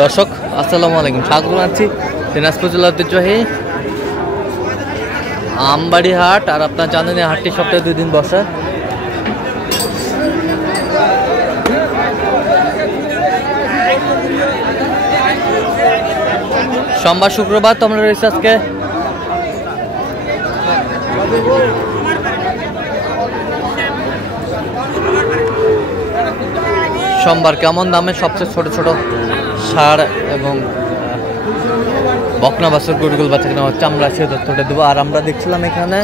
দর্শক আসসালামু আলাইকুম, স্বাগত জানাচ্ছি দিনাজপুর জেলার ঐতিহ্যবাহী আমবাড়ি হাট। আর আপনার জানেন এই হাটটি সপ্তাহে 2 দিন বসে। সোমবার শুক্রবার তো আমরা রয়েছি আজকে সোমবার। কেমন দামে সবচেয়ে ছোট ছোট ষাঁড় এবং বকনা বাছুর গরুগুলো বাচ্চা কেনা হচ্ছে, আমরা সে তথ্যটা দেবো। আর আমরা দেখছিলাম এখানে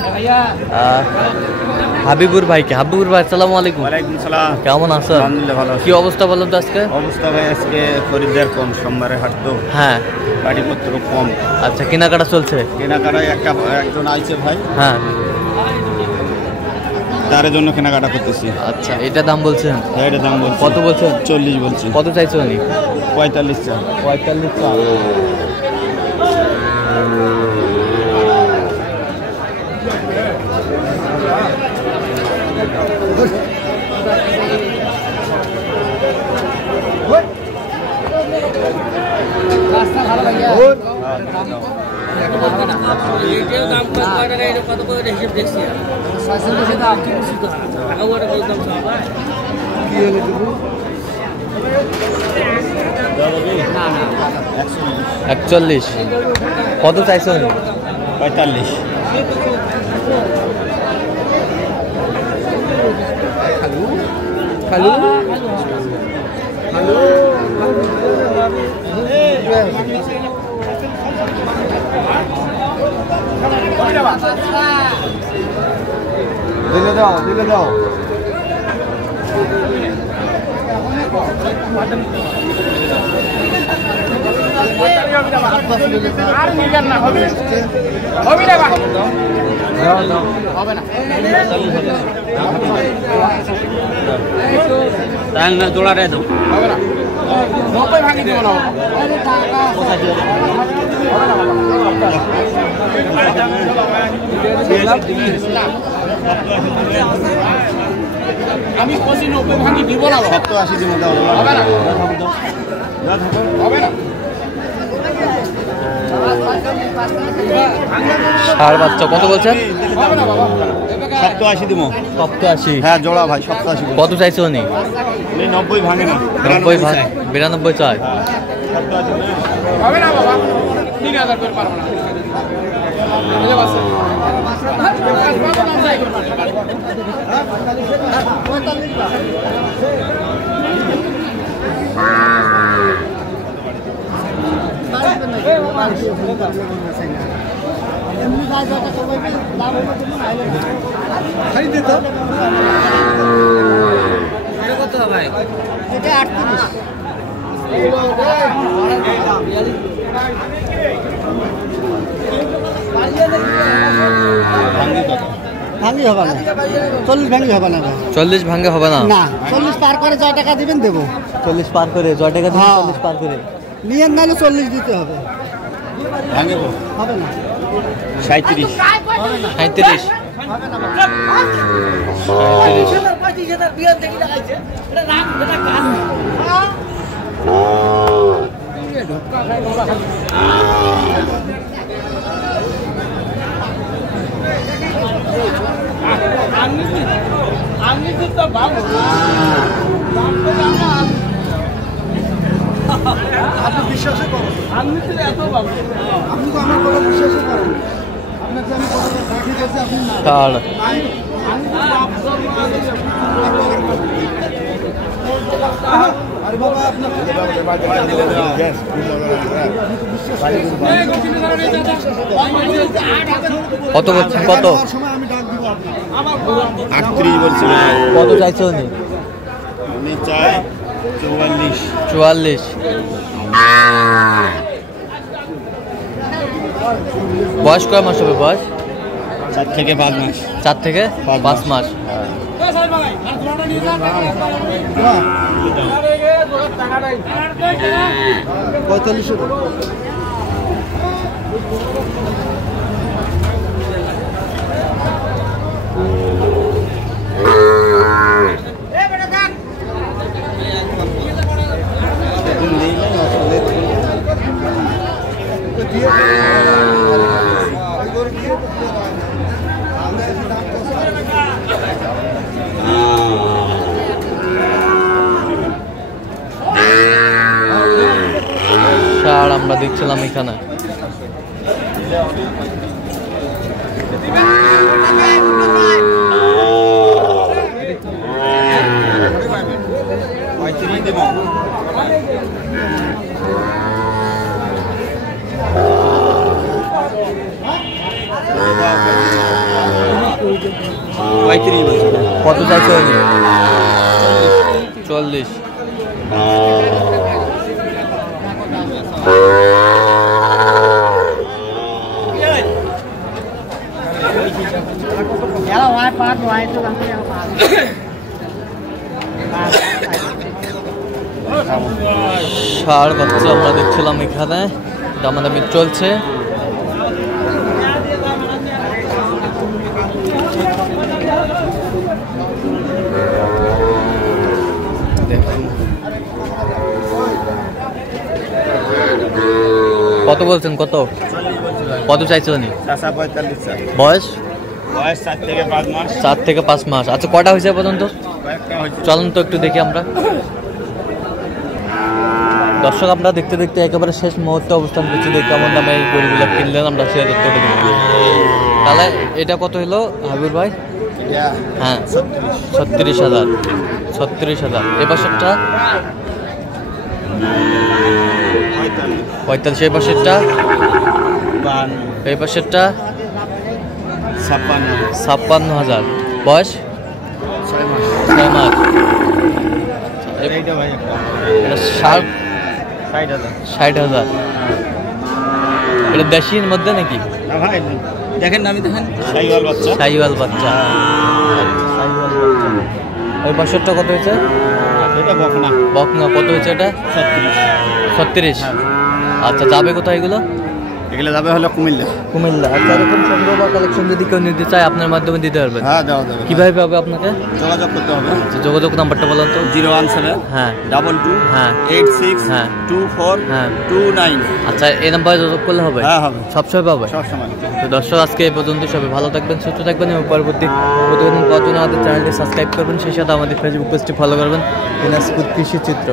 হাবিবুর ভাইকে। হাবিবুর ভাই আসসালামু আলাইকুম। ওয়ালাইকুম সালাম। কেমন আছেন? আলহামদুলিল্লাহ ভালো। কি অবস্থা বলেন তো আজকে? অবস্থা ভাই আজকে খরিদ্দার কম, সোমবারে হাট তো। হ্যাঁ, গাড়িপত্র কম। আচ্ছা, কেনাকাটা চলছে? কেনাকাটায় একজন আইছে ভাই, হ্যাঁ, তার জন্য কেনাকাটা করতেছি। আচ্ছা, এটা দাম বলছেন? হ্যাঁ, এটা দাম বলছি। কত বলছেন? 40 বলছি। কত চাইছো উনি? 45 চা। 45 চা। একচল্লিশ। কত চাইছো? 45। দিলে দাও, দিলে দাও। জোড়া রে দাও। ভাঙি দেবো না। আমি 90 ভাঙি দিব না। 80 দিব দাও। হবে না, হবে না। ষাঁড় বাচ্চা কত বলছেন? 87 দিব। 87। হ্যাঁ, জোড়া ভাই 87। কত চাইছো উনি? 90 ভাঙে না। 92 চাই। হবে না বাবা, 3000 করে পারবো না। ভাঙি হবে না, 40 ভাঙি হবে না। 40 ভাঙে হবে না? না, 40 পার করে যা টাকা দিবেন দেবো। 40 পার করে জয় টাকা দিন। 40 পার করে নিয়ে নাহলে 40 দিতে হবে। ভাঙে হবে না। 37। 37। আপনি বিশ্বাসই করেন? আপনি তো আমার কথা বিশ্বাসই করেন। আপনাকে আমি কথা রাখি দিয়েছি, আপনি না। আরে বাবা, আপনার কত বলছেন? কত? আমি ডাক দিব। 38 বলছি। কত চাইছো উনি? আমি চাই 44। 44। বয়স কয় মাস হবে? বয়স 4 থেকে 5 মাস। 4 থেকে 5 মাস। পঁয়তাল্লিশ। ষাঁড় আমরা দেখছিলাম এখানে। কত চাইছে? 40। ষাঁড় বাচ্চা আমরা দেখছিলাম এখানে, দামাদামি চলছে। কত বলছেন? কত কত চাইছিলেন? বয়স? বয়স 4 থেকে 5 মাস। 4 থেকে 5 মাস। আচ্ছা, কটা হয়েছে পর্যন্ত? চলুন তো একটু দেখি আমরা। দর্শক, আমরা দেখতে দেখতে একেবারে শেষ মুহূর্তে অবস্থান করছি। দেখি কেমন দামে এই গরুগুলো কিনলেন, আমরা সে তথ্যটা দেখি। তাহলে এটা কত হলো হাবিবুর ভাই? হ্যাঁ, 36,000। 36,000। এ পাশেরটা 45। এই পাশেরটা 52। এই পাশেরটা 56,000। বয়স 6 মাস। 6 মাস। এইটা ভাই একটা এটা 60,000। 60,000। এটা দেশির মধ্যে নাকি? না ভাই, দেখেন না, আমি দেখেন শাইওয়াল বাচ্চা। শাইওয়াল বাচ্চা। ওই বছরটা কত হয়েছে? এটা বকনা। বকনা কত হয়েছে এটা? 36। আচ্ছা, যাবে কোথায় এগুলো? এগুলো যাবে হলো কুমিল্লা। কুমিল্লা। আচ্ছা, এরকম সংগ্রহ বা কালেকশন যদি কেউ নিতে চায় আপনার মাধ্যমে দিতে পারবেন? হ্যাঁ, দেওয়া যাবে। কীভাবে পাবে আপনাকে? যোগাযোগ করতে হবে। আচ্ছা, যোগাযোগ নাম্বারটা বলুন তো। 017 হ্যাঁ 22 হ্যাঁ 86 হ্যাঁ 24 হ্যাঁ 29। আচ্ছা, এই নাম্বারে যোগাযোগ করলে হবে? হ্যাঁ, হবে। সবসময় পাবে? সবসময়। তো দর্শক, আজকে এই পর্যন্ত। সবাই ভালো থাকবেন, সুস্থ থাকবেন এবং পরবর্তী প্রতিদিন পাওয়ার জন্য আমাদের চ্যানেলটি সাবস্ক্রাইব করবেন। সেই সাথে আমাদের ফেসবুক পেজটি ফলো করবেন, দিনাজপুর কৃষি চিত্র।